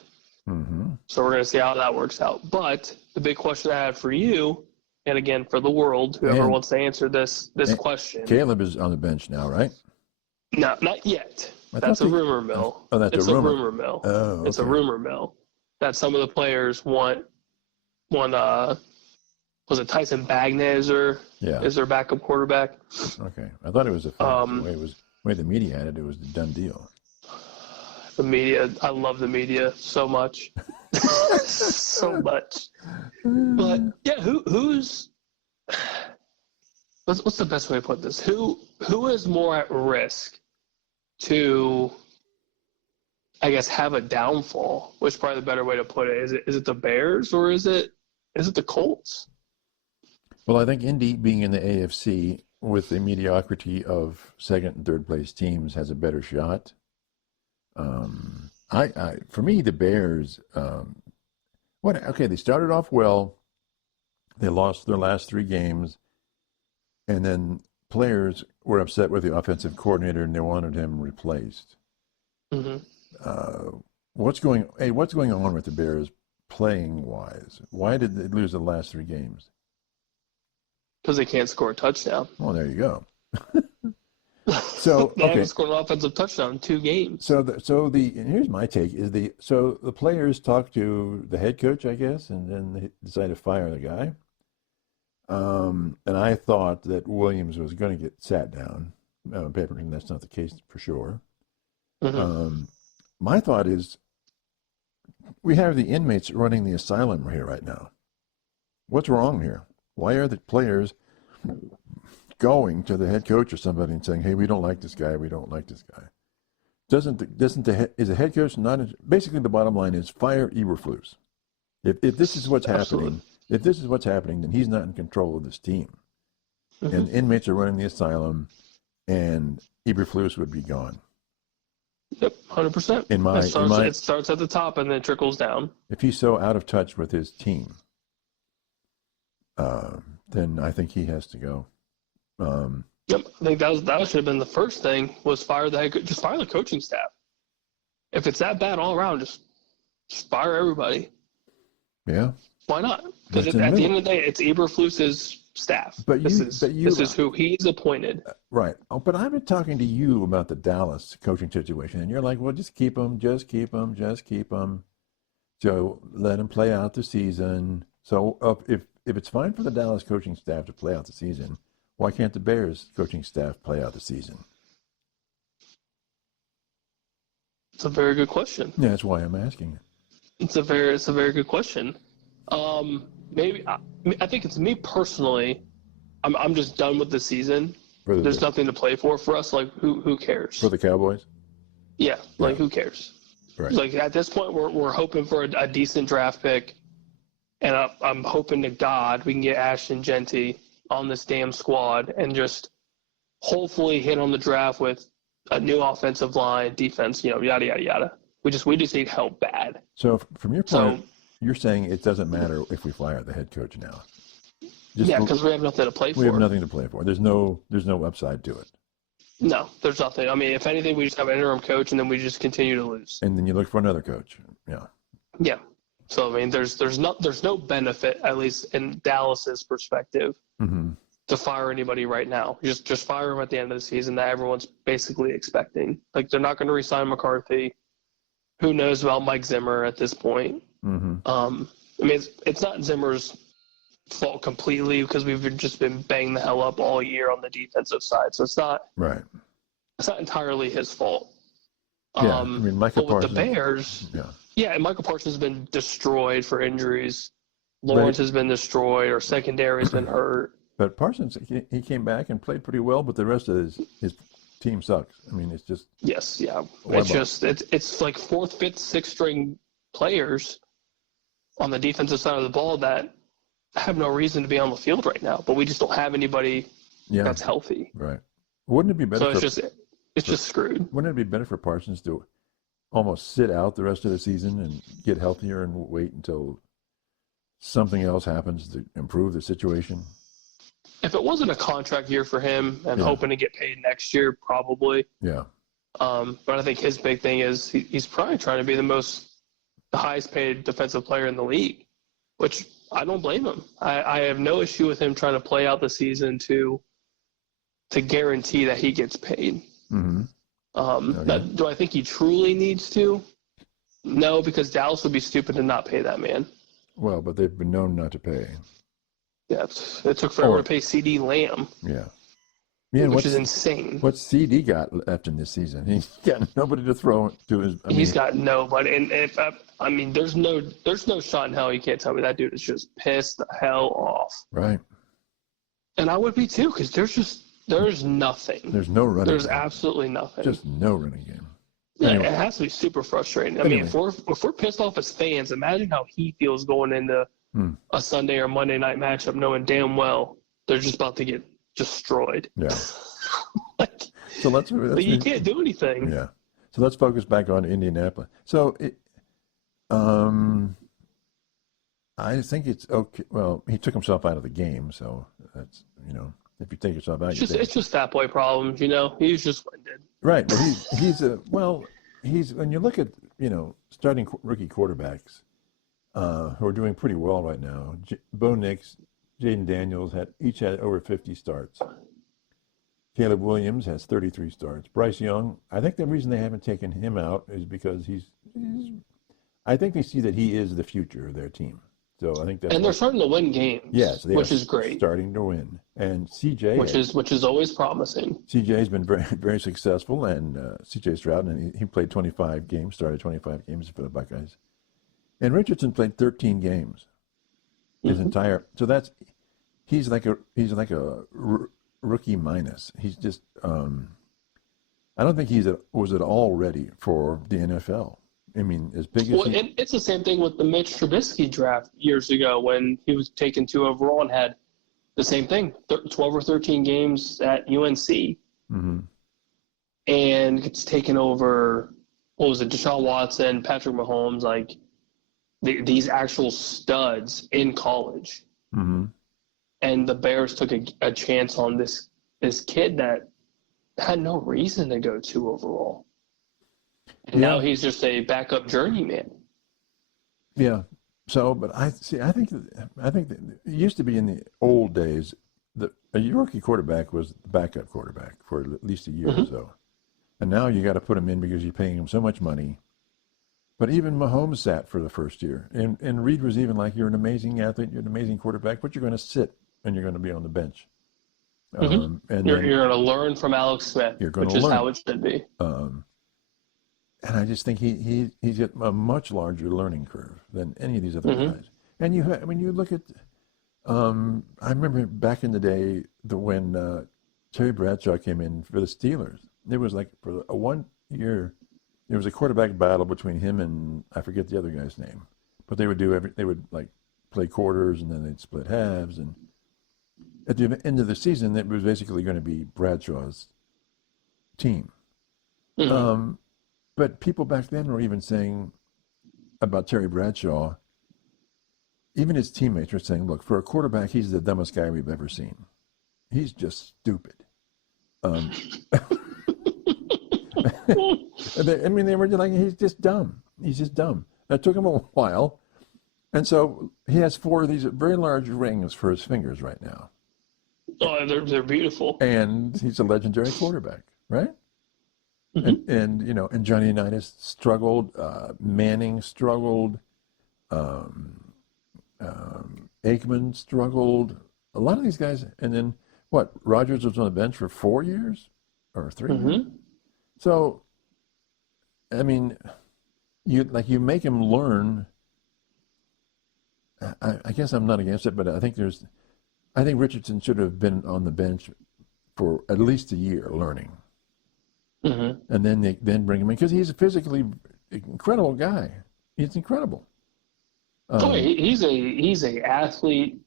Mm-hmm. So we're going to see how that works out. But the big question I have for you, and again for the world, whoever wants to answer this question. Caleb is on the bench now, right? No, not yet. That's a rumor mill. Oh, that's a rumor mill. Oh, okay. It's a rumor mill that some of the players want was it Tyson Bagnes is their backup quarterback? Okay. I thought it was a fact. The way the media had it, it was the done deal. The media, I love the media so much. So much. But yeah, who's what's the best way to put this? Who is more at risk to, I guess, have a downfall? Which is probably the better way to put it. Is it the Bears or is it the Colts? Well, I think Indy being in the AFC with the mediocrity of second and third place teams has a better shot. For me, the Bears, they started off well. They lost their last 3 games, and then players were upset with the offensive coordinator and they wanted him replaced. Mm-hmm. What's going on with the Bears playing wise? Why did they lose the last 3 games? Because they can't score a touchdown. Well, there you go. So They haven't scored an offensive touchdown in 2 games. And here's my take is the players talk to the head coach, I guess, and then they decide to fire the guy. And I thought that Williams was going to get sat down on paper, and that's not the case for sure. Mm-hmm. My thought is we have the inmates running the asylum here right now. What's wrong here? Why are the players going to the head coach or somebody and saying, "Hey, we don't like this guy. We don't like this guy"? Is the head coach not? Basically, the bottom line is fire Eberflus. If this is what's happening, then he's not in control of this team. Mm-hmm. And inmates are running the asylum, and Eberflus would be gone. Yep, 100%. It starts at the top and then trickles down. If he's so out of touch with his team, then I think he has to go. Yep, I think that should have been the first thing, was fire the head coach. Just fire the coaching staff. If it's that bad all around, just fire everybody. Yeah. Why not? Because at the end of the day, it's Eberflus's staff. This is who he's appointed. Right. Oh, but I've been talking to you about the Dallas coaching situation, and you're like, well, just keep him. So let him play out the season. So if it's fine for the Dallas coaching staff to play out the season, why can't the Bears coaching staff play out the season? It's a very good question. Yeah, that's why I'm asking it. It's a very good question. Maybe I think it's me personally. I'm just done with the season. There's nothing to play for us. Like who cares? For the Cowboys? Yeah, like who cares? Right. Like at this point, we're hoping for a decent draft pick, and I'm hoping to God we can get Ashton Genty on this damn squad and just hopefully hit on the draft with a new offensive line, defense, yada yada yada. We just need help bad. So from your point, you're saying it doesn't matter if we fire the head coach now. Because we have nothing to play for. We have nothing to play for. There's no upside to it. No, there's nothing. I mean, if anything, we just have an interim coach, and then we just continue to lose. And then you look for another coach. Yeah. Yeah. So I mean, there's no benefit, at least in Dallas's perspective, to fire anybody right now. Just fire him at the end of the season that everyone's basically expecting. Like they're not going to re-sign McCarthy. Who knows about Mike Zimmer at this point? I mean, it's not Zimmer's fault completely because we've just been banging the hell up all year on the defensive side. So it's not entirely his fault. Yeah, I mean, Micah Parsons. With the Bears, and Michael Parsons has been destroyed for injuries. Lawrence has been destroyed, or secondary has been hurt. But Parsons, he came back and played pretty well, but the rest of his team sucks. I mean, it's just it's like 4th, 5th, 6th string players on the defensive side of the ball that have no reason to be on the field right now. But we just don't have anybody that's healthy. Right. Wouldn't it be better? So it's just screwed. Wouldn't it be better for Parsons to almost sit out the rest of the season and get healthier and wait until something else happens to improve the situation? If it wasn't a contract year for him and hoping to get paid next year, probably. Yeah. But I think his big thing is he's probably trying to be the highest paid defensive player in the league, which I don't blame him. I have no issue with him trying to play out the season to guarantee that he gets paid. Do I think he truly needs to? No, because Dallas would be stupid to not pay that man. Well, but they've been known not to pay. Yeah, it took forever to pay CD Lamb. Yeah, which is insane. What's CD got left in this season? He's got nobody to throw to his. He's got nobody, and there's no shot in hell you can't tell me that dude is just pissed the hell off. Right. And I would be too, because there's nothing. There's no running. There's absolutely nothing. Just no running game. Yeah, anyway. It has to be super frustrating. I mean, if we're pissed off as fans, imagine how he feels going into a Sunday or Monday night matchup, knowing damn well they're just about to get destroyed. Yeah. You can't do anything. Yeah. So let's focus back on Indianapolis. So I think it's okay. Well, he took himself out of the game, so that's if you take yourself out, it's just fat boy problems. He's just winded. Right, but he's when you look at starting rookie quarterbacks who are doing pretty well right now. Bo Nix, Jaden Daniels each had over 50 starts. Caleb Williams has 33 starts. Bryce Young, I think the reason they haven't taken him out is because I think they see that he is the future of their team. So I think that's And they're starting to win games. Yes, they which are is great. starting to win. And CJ, which is always promising. CJ's been very very successful, and CJ Stroud, and he played 25 games, started 25 games for the Buckeyes. And Richardson played 13 games his entire. So he's like a rookie minus. He's just I don't think was at all ready for the NFL. I mean, as big as and it's the same thing with the Mitch Trubisky draft years ago when he was taken 2 overall and had the same thing, 12 or 13 games at UNC. Mm-hmm. And it's taken over, what was it, Deshaun Watson, Patrick Mahomes, like these actual studs in college. Mm-hmm. And the Bears took a chance on this kid that had no reason to go 2 overall. And now he's just a backup journeyman. Yeah. So, but I think that it used to be in the old days that a rookie quarterback was the backup quarterback for at least a year or so, and now you got to put him in because you're paying him so much money. But even Mahomes sat for the first year, and Reed was even like, "You're an amazing athlete, you're an amazing quarterback, but you're going to sit and you're going to be on the bench." And you're going to learn from Alex Smith, which is how it should be. And I just think he's at a much larger learning curve than any of these other guys. And when you look at, I remember back in the day when Terry Bradshaw came in for the Steelers. It was like for a 1 year, there was a quarterback battle between him and I forget the other guy's name, but they would like play quarters and then they'd split halves. And at the end of the season, it was basically going to be Bradshaw's team. But people back then were even saying about Terry Bradshaw, even his teammates were saying, look, for a quarterback, he's the dumbest guy we've ever seen. He's just stupid. I mean, they were like, he's just dumb. He's just dumb. That took him a while. And so he has 4 of these very large rings for his fingers right now. Oh, they're beautiful. And he's a legendary quarterback, right? And Johnny Unitas struggled. Manning struggled. Aikman struggled. A lot of these guys. And then Rodgers was on the bench for 4 years or 3 years. So, I mean, you make him learn. I guess I'm not against it, but I think Richardson should have been on the bench for at least a year learning. And then bring him in because he's a physically incredible guy. He's incredible. He's a athlete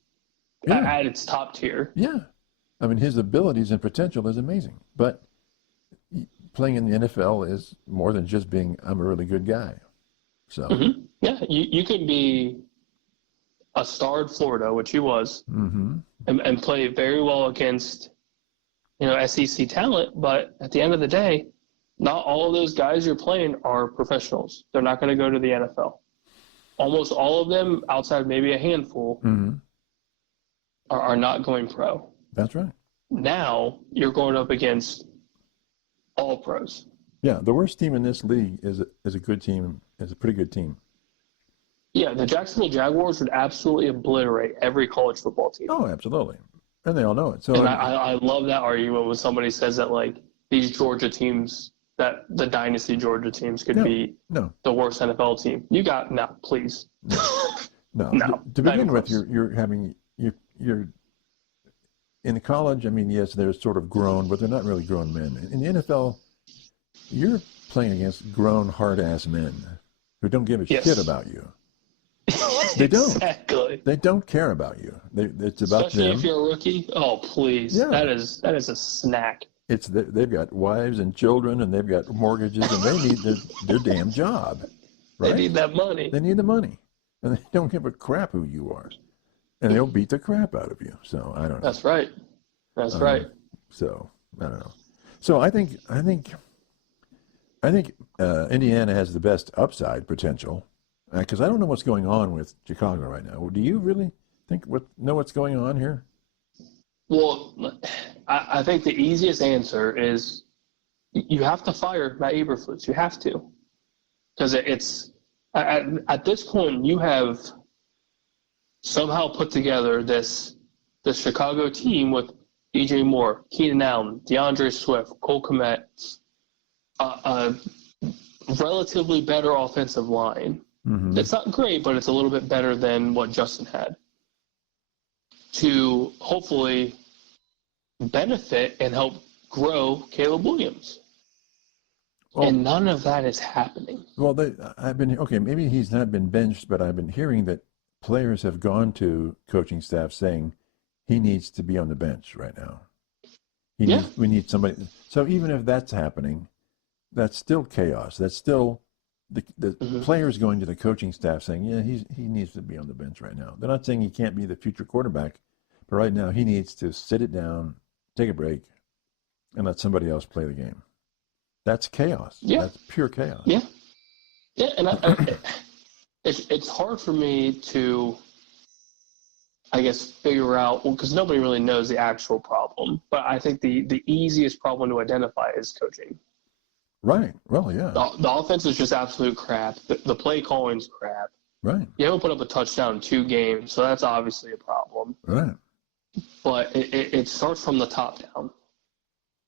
at its top tier. Yeah, I mean his abilities and potential is amazing. But playing in the NFL is more than just being I'm a really good guy. So yeah, you could be a star at Florida, which he was, and play very well against SEC talent, but at the end of the day, not all of those guys you're playing are professionals. They're not going to go to the NFL. Almost all of them, outside maybe a handful, are not going pro. That's right. Now you're going up against all pros. Yeah, the worst team in this league is a good team, is a pretty good team. Yeah, the Jacksonville Jaguars would absolutely obliterate every college football team. Oh, absolutely. And they all know it. So, and I love that argument when somebody says that, like, these Georgia teams, that the dynasty Georgia teams could be the worst NFL team. Please. No. To begin with, you're in college, I mean, yes, they're sort of grown, but they're not really grown men. In the NFL, you're playing against grown, hard-ass men who don't give a shit about you. They don't. Exactly. They don't care about you. It's about Especially them. if you're a rookie. Oh, please. Yeah. That is a snack. They've got wives and children, and they've got mortgages, and they need their damn job. Right? They need that money. They need the money, and they don't give a crap who you are, and they'll beat the crap out of you. So I don't know. That's right. That's right. So I don't know. So I think Indiana has the best upside potential. Because I don't know what's going on with Chicago right now. Do you really know what's going on here? Well, I think the easiest answer is you have to fire Matt Eberflus. You have to. Because it's at this point, you have somehow put together this Chicago team with DJ Moore, Keenan Allen, DeAndre Swift, Cole Kmet, a relatively better offensive line. Mm-hmm. It's not great, but it's a little bit better than what Justin had, to hopefully benefit and help grow Caleb Williams. Well, and none of that is happening. Well, maybe he's not been benched, but I've been hearing that players have gone to coaching staff saying he needs to be on the bench right now. We need somebody. So even if that's happening, that's still chaos. That's still the players going to the coaching staff saying, yeah, he needs to be on the bench right now. They're not saying he can't be the future quarterback, but right now he needs to sit it down, take a break, and let somebody else play the game. That's chaos. Yeah. That's pure chaos. Yeah. Yeah, and it's hard for me to, I guess, figure out, because nobody really knows the actual problem, but I think the easiest problem to identify is coaching. Right. Well, yeah. The offense is just absolute crap. The play calling's crap. Right. You haven't put up a touchdown in 2 games, so that's obviously a problem. Right. But it starts from the top down.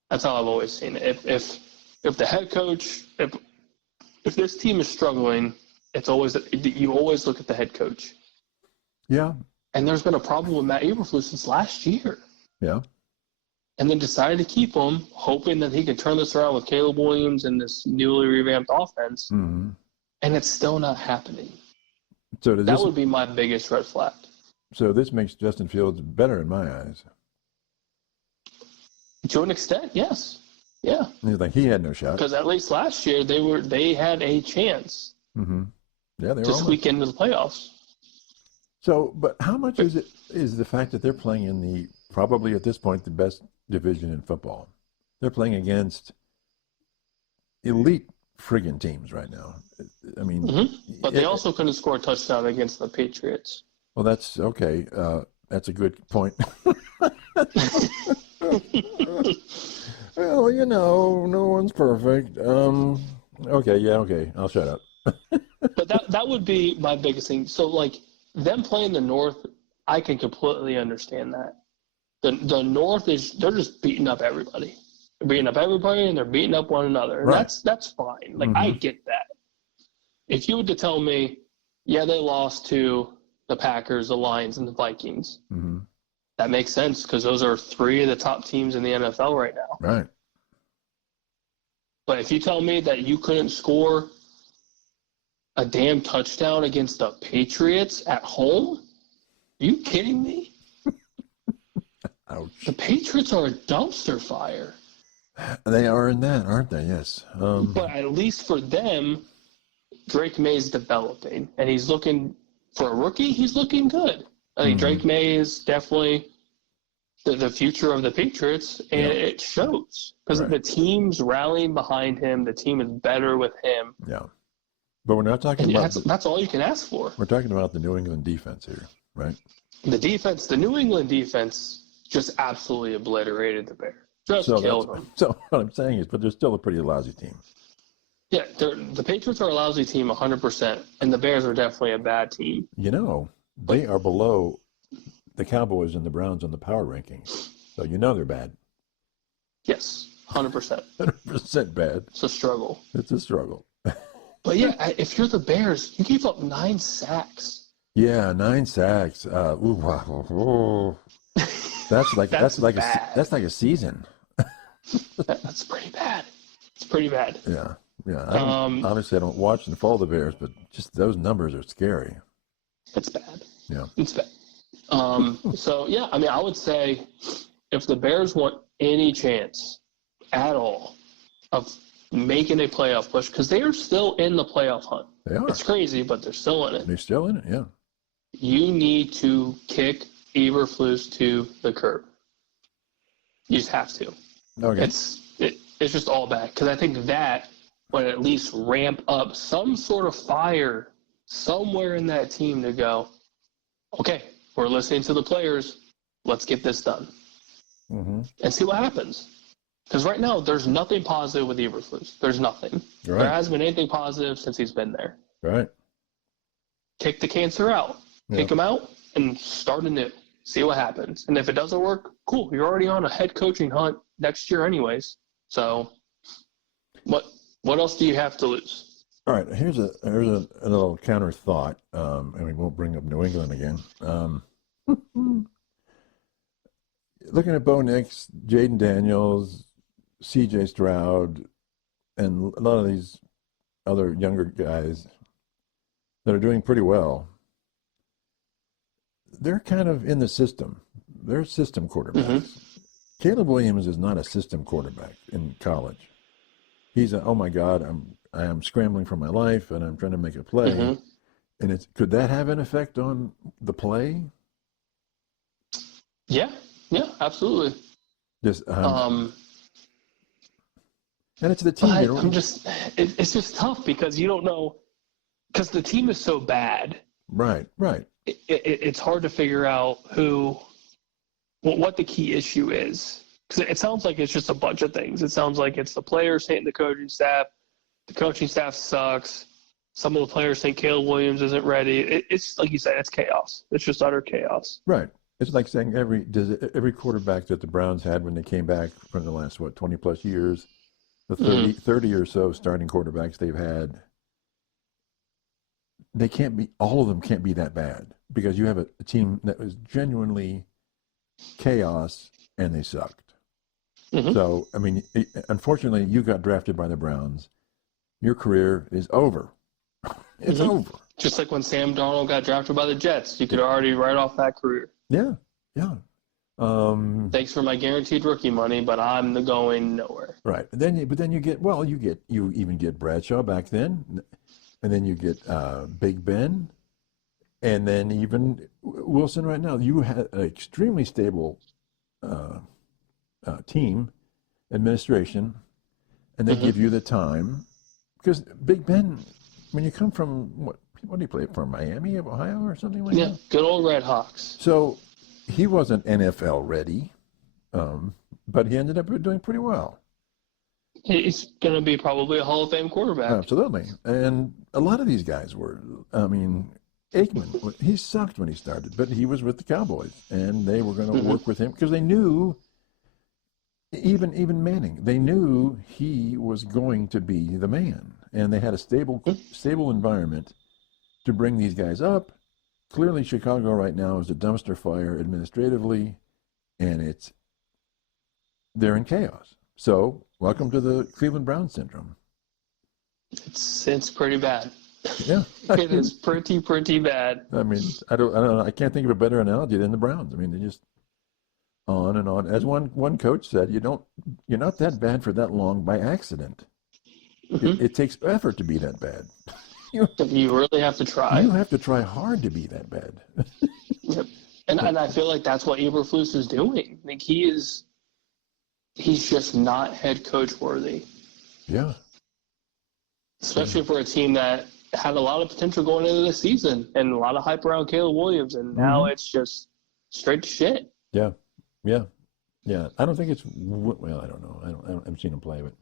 That's how I've always seen it. If the head coach, if this team is struggling, it's always you always look at the head coach. Yeah. And there's been a problem with Matt Eberflus since last year. Yeah. And then decided to keep him, hoping that he could turn this around with Caleb Williams and this newly revamped offense. Mm-hmm. And it's still not happening. So that would be my biggest red flag. So this makes Justin Fields better in my eyes. To an extent, yes. Yeah. He's like, he had no shot. Because at least last year they had a chance. Mm-hmm. Yeah, they were to squeak into the playoffs. So, but how much is the fact that they're playing in the probably at this point the best division in football? They're playing against elite friggin' teams right now. I mean, but they also couldn't score a touchdown against the Patriots. Well, that's okay. That's a good point. Well, no one's perfect. Okay, I'll shut up. But that would be my biggest thing. So, like, them playing the North, I can completely understand that. The North they're just beating up everybody. They're beating up everybody, and they're beating up one another. And right. That's fine. Like, I get that. If you were to tell me, yeah, they lost to the Packers, the Lions, and the Vikings, that makes sense because those are 3 of the top teams in the NFL right now. Right. But if you tell me that you couldn't score a damn touchdown against the Patriots at home, are you kidding me? Ouch. The Patriots are a dumpster fire. They are in that, aren't they? Yes. But at least for them, Drake May's developing, and he's looking for a rookie. He's looking good. I think Drake May is definitely the future of the Patriots, and it shows because the team's rallying behind him. The team is better with him. Yeah, but we're not talking about that's all you can ask for. We're talking about the New England defense here, right? The New England defense just absolutely obliterated the Bears. Killed them. So what I'm saying is, but they're still a pretty lousy team. Yeah, the Patriots are a lousy team 100%, and the Bears are definitely a bad team. They are below the Cowboys and the Browns on the power rankings. So they're bad. Yes, 100%. 100% bad. It's a struggle. It's a struggle. But yeah, if you're the Bears, you gave up 9 sacks. Yeah, 9 sacks. That's like a season. That's pretty bad. It's pretty bad. Yeah. Obviously, I don't watch and follow the Bears, but just those numbers are scary. It's bad. Yeah. It's bad. So, yeah, I mean, I would say if the Bears want any chance at all of making a playoff push, because they are still in the playoff hunt. They are. It's crazy, but they're still in it. They're still in it, yeah. You need to kick Eberflus to the curb. You just have to. Okay. It's just all bad, because I think that would at least ramp up some sort of fire somewhere in that team to go, okay, we're listening to the players. Let's get this done. and see what happens. Because right now, there's nothing positive with Eberflus. There's nothing. Right. There hasn't been anything positive since he's been there. Right. Take the cancer out. Take him out and start anew. See what happens. And if it doesn't work, cool. You're already on a head coaching hunt next year anyways. So what else do you have to lose? All right. Here's a little counter thought, and we won't bring up New England again. Looking at Bo Nix, Jaden Daniels, C.J. Stroud, and a lot of these other younger guys that are doing pretty well, they're kind of in the system. They're system quarterbacks. Caleb Williams is not a system quarterback in college. He's oh my God, I am scrambling for my life and I'm trying to make a play. And could that have an effect on the play? Yeah, absolutely. Just and it's the team. It's just tough because you don't know, because the team is so bad. Right. It's hard to figure out what the key issue is. Because it sounds like it's just a bunch of things. It sounds like it's the players hating the coaching staff. The coaching staff sucks. Some of the players think Caleb Williams isn't ready. It's like you said, it's chaos. It's just utter chaos. Right. It's like saying every quarterback that the Browns had when they came back from the last, 20 plus years, the 30 or so starting quarterbacks they've had, all of them can't be that bad because you have a team that was genuinely chaos and they sucked. So, I mean, unfortunately, you got drafted by the Browns. Your career is over. It's over. Just like when Sam Darnold got drafted by the Jets, you could already write off that career. Yeah. Thanks for my guaranteed rookie money, but I'm going nowhere. Right. But then you even get Bradshaw back then, and then you get Big Ben, and then even Wilson right now. You had an extremely stable team administration, and they give you the time because Big Ben, when you come from what do you play from, Miami of Ohio or something like that? Yeah, good old Red Hawks. So he wasn't NFL ready, but he ended up doing pretty well. He's going to be probably a Hall of Fame quarterback. Absolutely. And a lot of these guys were. I mean, Aikman, he sucked when he started, but he was with the Cowboys, and they were going to work with him because they knew, even Manning, they knew he was going to be the man, and they had a stable environment to bring these guys up. Clearly, Chicago right now is a dumpster fire administratively, and they're in chaos. So, welcome to the Cleveland Browns syndrome. It's pretty bad. Yeah, it is pretty bad. I mean, I don't know. I can't think of a better analogy than the Browns. I mean, they just on and on. As one coach said, you're not that bad for that long by accident. It takes effort to be that bad. You really have to try. You have to try hard to be that bad. Yep. And I feel like that's what Eberflus is doing. Like he's just not head coach worthy. Yeah. Especially for a team that had a lot of potential going into the season and a lot of hype around Caleb Williams, and now it's just straight to shit. Yeah. I don't think it's I don't know. I haven't seen him play, but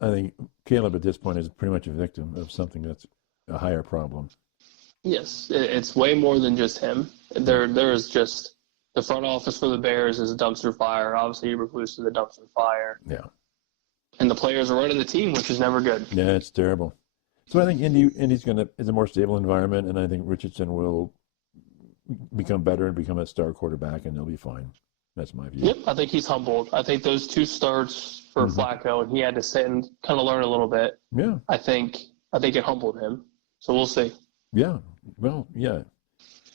I think Caleb at this point is pretty much a victim of something that's a higher problem. Yes, it's way more than just him. There is just the front office for the Bears is a dumpster fire. Obviously, Eberflus is a dumpster fire. Yeah. And the players are running the team, which is never good. Yeah, it's terrible. So I think Indy's is a more stable environment, and I think Richardson will become better and become a star quarterback, and they'll be fine. That's my view. Yep, I think he's humbled. I think those two starts for Flacco, and he had to sit and kind of learn a little bit. Yeah. I think it humbled him. So we'll see. Yeah. Well, yeah.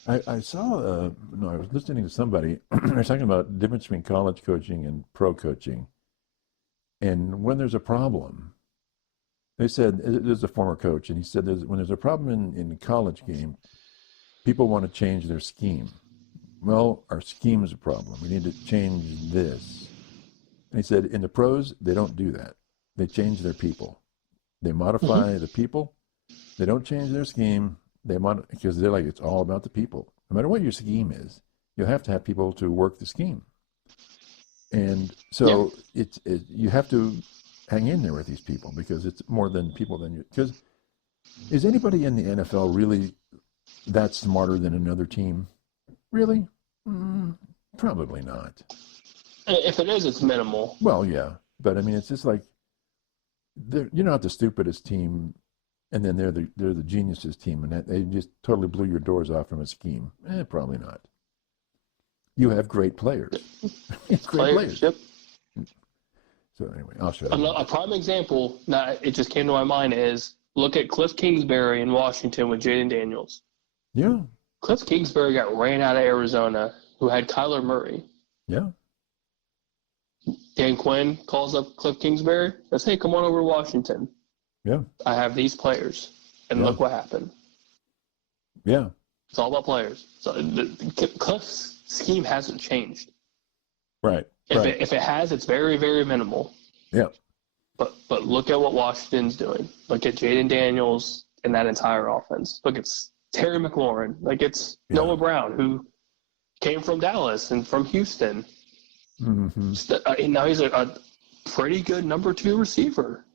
I saw, I was listening to somebody, they're talking about the difference between college coaching and pro coaching. And when there's a problem, they said, there's a former coach, and he said when there's a problem in the college game, people want to change their scheme. Well, our scheme is a problem. We need to change this. And he said, in the pros, they don't do that. They change their people. They modify the people. They don't change their scheme. Because they're like, it's all about the people. No matter what your scheme is, you'll have to have people to work the scheme. And so you have to hang in there with these people because it's more than people than you. Because is anybody in the NFL really that smarter than another team? Really? Probably not. If it is, it's minimal. Well, yeah. But, I mean, it's just like you're not the stupidest team, and then they're the geniusest team, and they just totally blew your doors off from a scheme. Probably not. You have great players. Great players. Yep. So anyway, I'll shut up. A prime example, it just came to my mind, is look at Cliff Kingsbury in Washington with Jaden Daniels. Yeah. Cliff Kingsbury got ran out of Arizona, who had Kyler Murray. Yeah. Dan Quinn calls up Cliff Kingsbury, says, "Hey, come on over to Washington. Yeah. I have these players." And look what happened. Yeah. It's all about players. So Cliff's scheme hasn't changed. Right. If it has, it's very, very minimal. Yeah. But look at what Washington's doing. Look at Jaden Daniels and that entire offense. Look at Terry McLaurin. Like it's Noah Brown, who came from Dallas and from Houston. Mm-hmm. And now he's a pretty good number 2 receiver.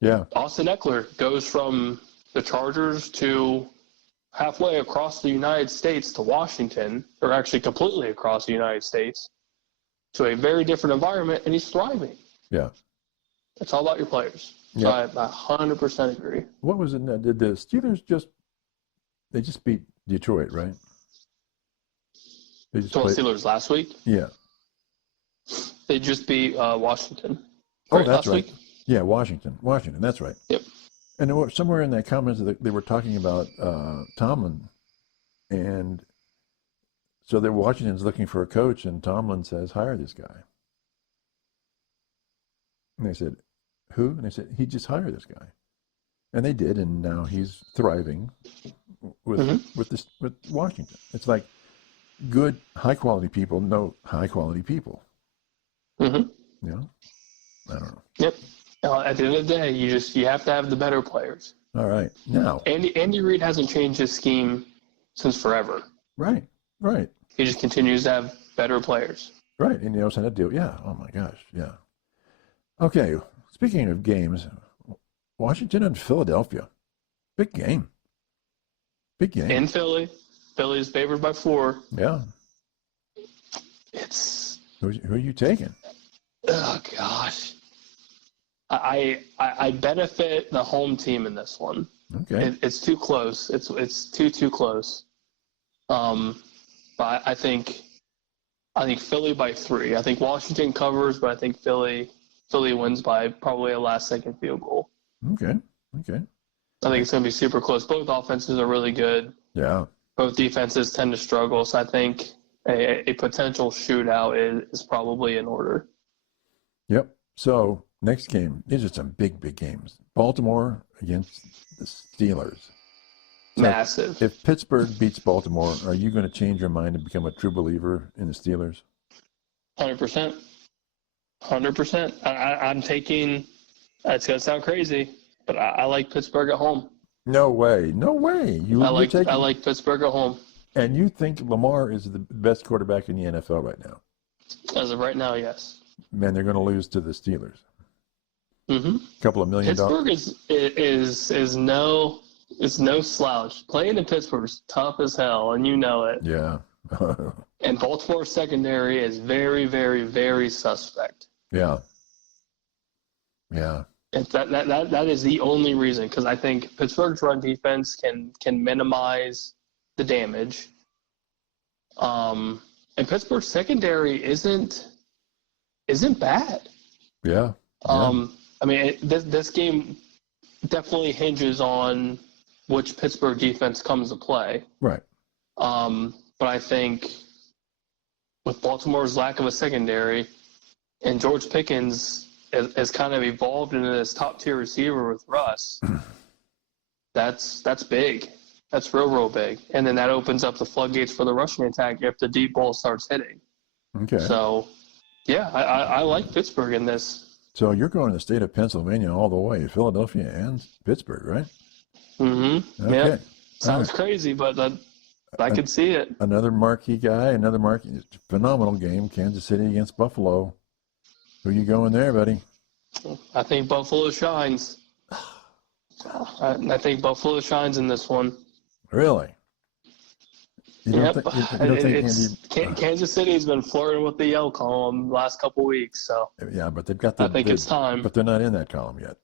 Yeah. Austin Eckler goes from the Chargers to halfway across the United States to Washington, or actually completely across the United States, to a very different environment, and he's thriving. Yeah. It's all about your players. So I 100% agree. What was it? Did the Steelers just beat Detroit, right? They just played Steelers last week? Yeah. They just beat Washington. Oh, that's right. Week? Yeah, Washington. That's right. Yep. And there were, somewhere in that comments they were talking about Tomlin, and so Washington's looking for a coach, and Tomlin says, "Hire this guy." And they said, "Who?" And they said, "He just hired this guy," and they did, and now he's thriving with Washington. It's like good, high quality people know high quality people. Mm-hmm. You know, I don't know. Yep. At the end of the day, you have to have the better players. All right, now Andy Reid hasn't changed his scheme since forever. Right. He just continues to have better players. Right, and he knows how to do it. Yeah. Oh my gosh. Yeah. Okay. Speaking of games, Washington and Philadelphia, big game. In Philly, Philly's favored by 4. Yeah. It's who are you taking? Oh gosh. I benefit the home team in this one. Okay. It's too close. It's too close. But I think Philly by 3. I think Washington covers, but I think Philly wins by probably a last-second field goal. Okay. I think it's going to be super close. Both offenses are really good. Yeah. Both defenses tend to struggle, so I think a potential shootout is probably in order. Yep. So next game, these are some big games. Baltimore against the Steelers. So Massive. If Pittsburgh beats Baltimore, are you going to change your mind and become a true believer in the Steelers? 100%. 100%. I'm taking. It's going to sound crazy, but I like Pittsburgh at home. No way. I like Pittsburgh at home. And you think Lamar is the best quarterback in the NFL right now? As of right now, yes. Man, they're going to lose to the Steelers. Mm-hmm. A couple of $1 million. Pittsburgh is no slouch. Playing in Pittsburgh is tough as hell, and you know it. Yeah. And Baltimore's secondary is very, very, very suspect. Yeah. That is the only reason, because I think Pittsburgh's run defense can minimize the damage. And Pittsburgh's secondary isn't bad. Yeah. I mean, this game definitely hinges on which Pittsburgh defense comes to play. Right. But I think with Baltimore's lack of a secondary, and George Pickens has kind of evolved into this top-tier receiver with Russ, that's big. That's real big. And then that opens up the floodgates for the rushing attack if the deep ball starts hitting. Okay. So, yeah, I like Pittsburgh in this. So you're going to the state of Pennsylvania all the way, Philadelphia and Pittsburgh, right? Mm-hmm. Okay. Yeah. Sounds crazy, but I could see it. Another marquee guy, phenomenal game. Kansas City against Buffalo. Who you going there, buddy? I think Buffalo shines. I think Buffalo shines in this one. Really? Kansas City has been flirting with the yell column the last couple weeks, so yeah, but they've got I think it's time. But they're not in that column yet.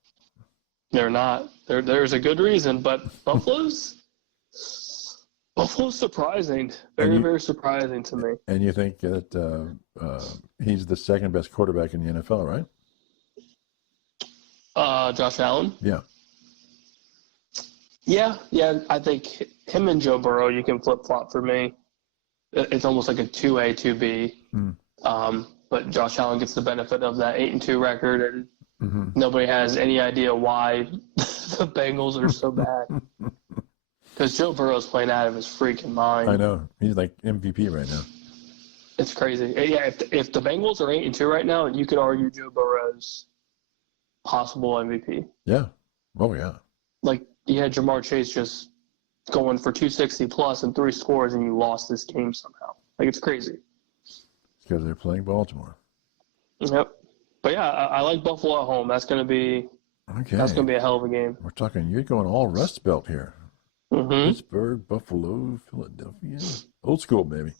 They're not. There's a good reason, but Buffalo's surprising. Very surprising to me. And you think that he's the second best quarterback in the NFL, right? Josh Allen? Yeah. Yeah. I think him and Joe Burrow, you can flip-flop for me. It's almost like a 2A, 2B. But Josh Allen gets the benefit of that 8-2 record, and nobody has any idea why the Bengals are so bad. Because Joe Burrow's playing out of his freaking mind. I know. He's like MVP right now. It's crazy. Yeah, if the Bengals are 8-2 right now, you could argue Joe Burrow's possible MVP. Yeah. Oh, yeah. Like, you had Jamar Chase just going for 260 plus and 3 scores, and you lost this game somehow. Like, it's crazy. It's because they're playing Baltimore. Yep. But yeah, I like Buffalo at home. That's gonna be a hell of a game. We're talking. You're going all Rust Belt here. Mm-hmm. Pittsburgh, Buffalo, Philadelphia. Old school, baby.